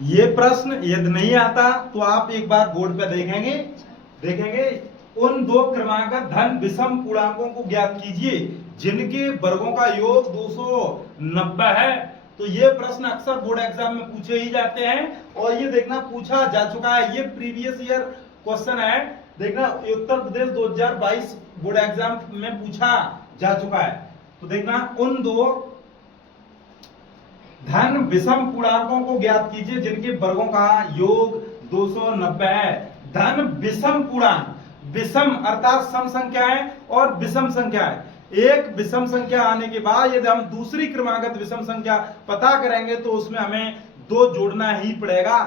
ये प्रश्न यदि नहीं आता तो आप एक बार बोर्ड पे देखेंगे उन दो क्रमागत धन विषम पूर्णांकों को ज्ञात कीजिए जिनके वर्गों का योग 290 है। तो ये प्रश्न अक्सर बोर्ड एग्जाम में पूछे ही जाते हैं और ये देखना पूछा जा चुका है, ये प्रीवियस ईयर क्वेश्चन है। देखना उत्तर प्रदेश 2022 बोर्ड एग्जाम में पूछा जा चुका है। तो देखना उन दो धन विषम पूर्णांकों को ज्ञात कीजिए जिनके वर्गों का योग 290 है। धन विषम पूर्णांक, विषम अर्थात सम संख्या है और विषम संख्या है। एक विषम संख्या आने के बाद यदि हम दूसरी क्रमागत विषम संख्या पता करेंगे तो उसमें हमें दो जोड़ना ही पड़ेगा।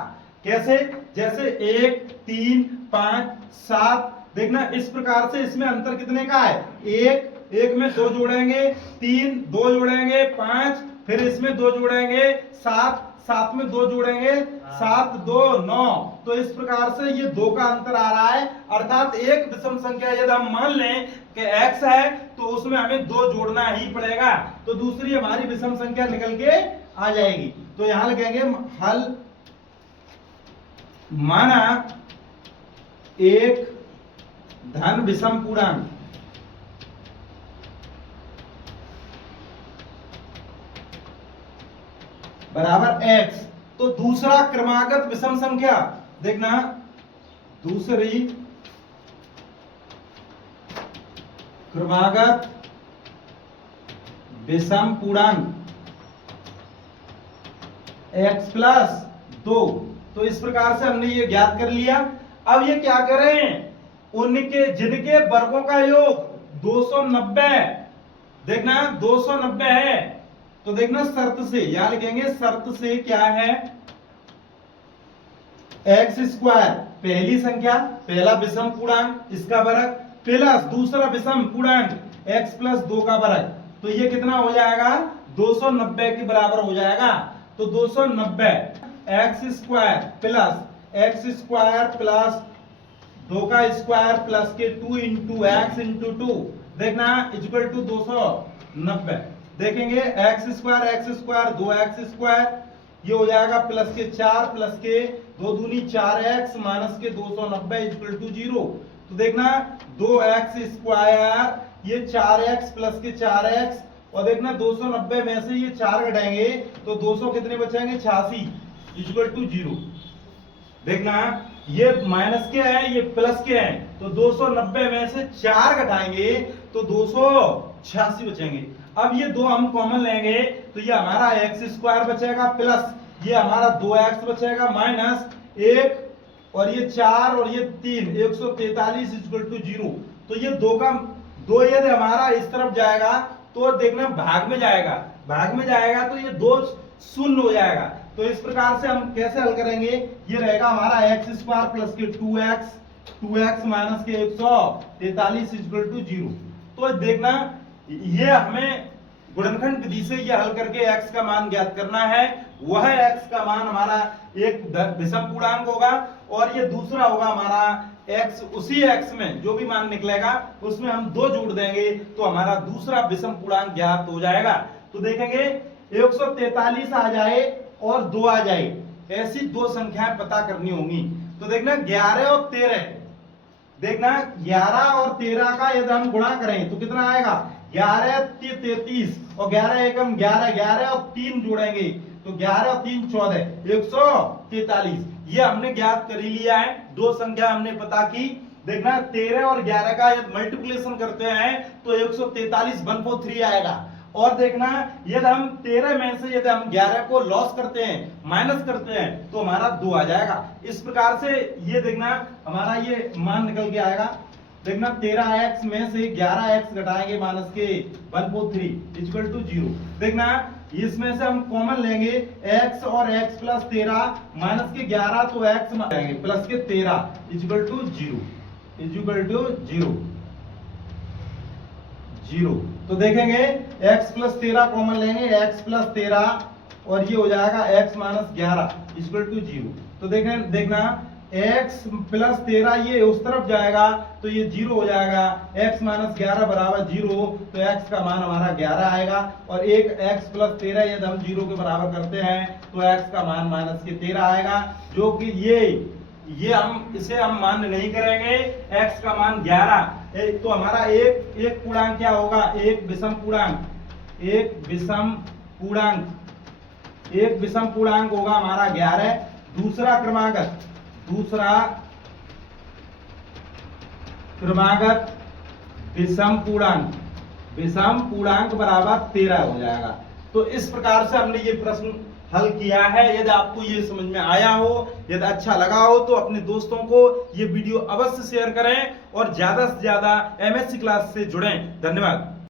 कैसे? जैसे 1, 3, 5, 7। देखना इस प्रकार से इसमें अंतर कितने का है? 1 में 2 जोड़ेंगे, 3 2 जोड़ेंगे, 5 फिर इसमें 2 जोड़ेंगे, 7 में 2 जोड़ेंगे, 7 2 9। तो इस प्रकार से ये 2 का अंतर आ रहा है। अर्थात एक विषम संख्या यदि हम मान लें कि x है तो उसमें हमें 2 जोड़ना ही पड़ेगा, तो दूसरी हमारी विषम संख्या निकल के आ जाएगी। तो यहां लिखेंगे हल माना एक धन विषम पूर्णांक बराबर x। तो दूसरा क्रमागत विषम संख्या, देखना दूसरी क्रमागत विषम पूर्णांक x प्लस 2। तो इस प्रकार से हमने ये ज्ञात कर लिया। अब ये क्या करें? उनके जिनके वर्गों का योग 290, देखना 290 है तो देखना शर्त से यहां लिखेंगे, शर्त से क्या है? एक्स स्क्वायर पहली संख्या, पहला विषम पूर्णांक इसका वर्ग प्लस दूसरा विषम पूर्णांक एक्स प्लस 2 का वर्ग। तो ये कितना हो जाएगा? 290 के बराबर हो जाएगा। तो 290 एक्स स्क्वायर प्लस 2 का स्क्वायर प्लस के 2 इंटू एक्स इंटू 2, देखना इक्वल टू 290। देखेंगे एक्स स्क्वायर 2x स्क्वायर, ये हो जाएगा प्लस के 4 प्लस के 2 दूनी 4x माइनस के 290 इक्वल टू 0। तो देखना 2x स्क्वायर ये 4x प्लस के 4x, और देखना 290 में से ये 4 घटाएंगे तो 200 कितने बचेंगे? 86 इक्वल टू 0। देखना ये माइनस के है ये प्लस के है, तो 290 में से 4 घटाएंगे तो 286 बचेंगे। अब ये दो हम कॉमन लेंगे तो ये हमारा एक्स स्क्वायर बचेगा प्लस ये हमारा 2x बचेगा माइनस 1 और ये 4 और ये 3 143 इक्वल टू 0। तो ये 2 यदि हमारा इस तरफ जाएगा तो देखना भाग में जाएगा तो ये 2 शून्य हो जाएगा। तो इस प्रकार से हम कैसे हल करेंगे? ये रहेगा हमारा एक्स स्क्वायर प्लस के 2x माइनस के 143 इक्वल टू 0। तो देखना ये हमें गुणनखंड विधि से ये हल करके x का मान ज्ञात करना है। वह x का मान हमारा एक विषम पूर्णांक होगा और ये दूसरा होगा हमारा x। उसी x में जो भी मान निकलेगा उसमें हम 2 जोड़ देंगे तो हमारा दूसरा विषम पूर्णांक ज्ञात हो जाएगा। तो देखेंगे 143 आ जाए और 2 आ जाए, ऐसी 2 संख्याएं पता करनी होंगी। तो देखना 11 और 13, देखना 11 और 13 का यदि हम गुणा करें तो कितना आएगा? 11 33 और 11 एकम 11 और 3 जोड़ेंगे तो 11 और 3 14 143। ये हमने ज्ञात कर ही लिया है। 2 संख्या हमने पता की। देखना 13 और 11 का यदि मल्टीप्लिकेशन करते हैं तो 143 143 आएगा। और देखना यदि हम 13 में से यदि हम 11 को लॉस करते हैं, माइनस करते हैं तो हमारा 2 आ जाएगा। इस प्रकार से ये देखना हमारा ये मान निकल के आएगा। देखना 13x में से 11x घटाएंगे माइनस के 143 इक्वल टू 0। देखना इसमें से हम कॉमन लेंगे x और x प्लस 13 माइनस के 11 तो x मानेंगे प्लस के 13 इक्वल टू 0। तो देखेंगे x प्लस 13 कॉमन लेंगे, x प्लस 13 और ये हो जाएगा x माइनस 11 इक्वल टू 0। तो देखना x प्लस 13 ये उस तरफ जाएगा तो ये 0 हो जाएगा, x माइनस 11 बराबर 0, तो x का मान हमारा 11 आएगा। और एक x प्लस 13 यदि हम 0 के बराबर करते हैं तो x का मान माइनस के 13 आएगा, जो कि ये हम इसे हम मान्य नहीं करेंगे। x का मान 11, तो हमारा एक पूर्णांक क्या होगा, एक विषम पूर्णांक, एक विषम पूर्णांक होगा हमारा 11। दूसरा क्रमागत विषम पूर्णांक बराबर 13 हो जाएगा। तो इस प्रकार से हमने ये प्रश्न हल किया है। यदि आपको ये समझ में आया हो, यदि अच्छा लगा हो, तो अपने दोस्तों को ये वीडियो अवश्य शेयर करें और ज्यादा से ज्यादा एमएससी क्लास से जुड़ें। धन्यवाद।